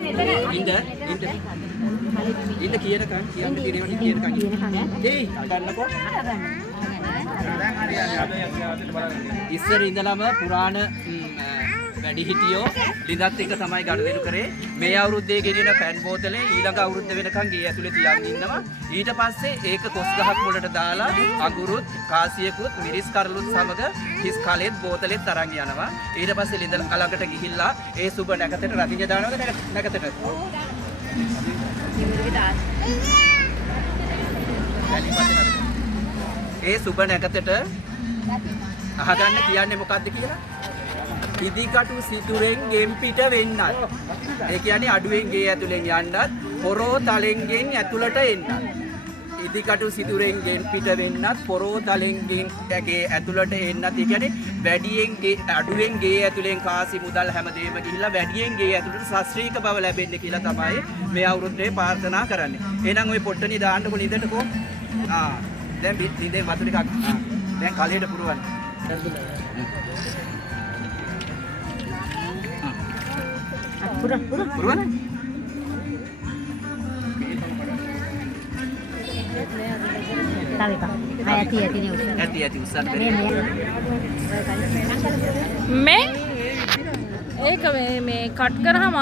ඉන්න කියනකන් කියන්න කියනවනේ කියනකන් ඒයි ගන්නකො ඉස්සර ඉඳලම පුරාණ වැඩිහිටියෝ ලිඳත් එක තමයි ගනුදෙනු කරේ මේ අවුරුද්දේ ගෙනියන පැන් බෝතලේ ඊළඟ අවුරුද්ද වෙනකන් ගේ ඇතුලේ තියන් ඉන්නවා ඊට පස්සේ ඒක කොස් ගහක් වලට දාලා අඟුරුත් කාසියකුත් මිරිස් කරලුත් සමග හිස් කලෙත් බෝතලෙත් අරන් යනවා ඊට පස්සේ ලිඳ අලකට ගිහිල්ලා ඒ සුබ නැකතට රතිඤ්ඤ දානවද නැකතට ඒ සුබ නැකතට අහගන්න කියන්නේ මොකද්ද කියලා ඉදිකටු සිතුරෙන් ගෙන් පිට වෙන්නත් ඒ කියන්නේ අඩුවෙන් ගේ ඇතුලෙන් යන්නත් පොරෝ තලෙන්ගෙන් ඇතුළට එන්නත් ඉදිකටු සිතුරෙන් ගෙන් පිට වෙන්නත් පොරෝ තලෙන් ගේ ඇතුළට එන්නත් ඒ කියන්නේ වැඩියෙන් ගේ අඩුවෙන් ගේ ඇතුලෙන් කාසි මුදල් හැමදේම ගිහිල්ලා වැඩියෙන් ගේ ඇතුළට ශාස්ත්‍රීය බව ලැබෙන්න කියලා තමයි මේ අවුරුද්දේ ප්‍රාර්ථනා කරන්නේ එහෙනම් ওই පොට්ටනිය දාන්නකො නිදටකෝ දැන් නිදේ වතු ටිකක් දැන් කලයට පුරවන්න පුරවන්න ඇති උස්සන්න මේ ඒක මේ කට් කරාම